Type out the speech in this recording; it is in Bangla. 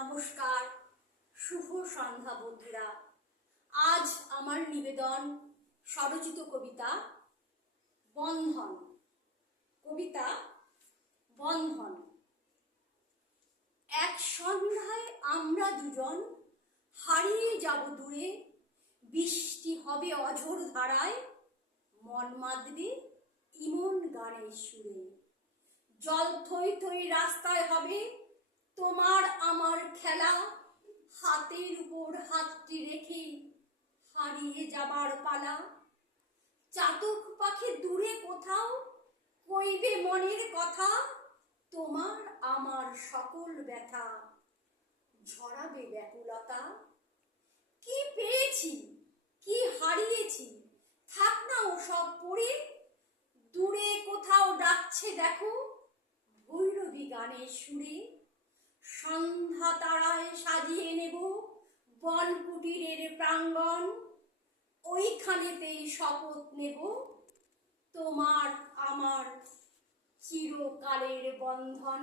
নমস্কার, শুভ সন্ধ্যা বন্ধুরা। আজ আমার নিবেদন স্বরচিত কবিতা বন্ধন। কবিতা বন্ধন। এক সন্ধ্যায় আমরা দুজন হারিয়ে যাব দূরে, বৃষ্টি হবে অঝোর ধারায়, মন মাদবে ইমন গানের সুরে। জল থই থই রাস্তায় হবে তোমার আমার খেলা, হাতের উপর হাতটি রেখে হারিয়ে যাবার পালা। চাতক পাখি দূরে কোথাও কইবে মনের কথা, তোমার আমার সকল ব্যথা ঝরাবে ব্যাকুলতা। কি পেয়েছি কি হারিয়েছি থাক না ওসব পড়ে, দূরে কোথাও ডাকছে দেখো ভৈরবী গানের সুরে। সন্ধ্যা তারায় সাজিয়ে নেব বন কুটিরের প্রাঙ্গণ, ওইখানেতেই শপথ নেব তোমার আমার চিরকালের বন্ধন।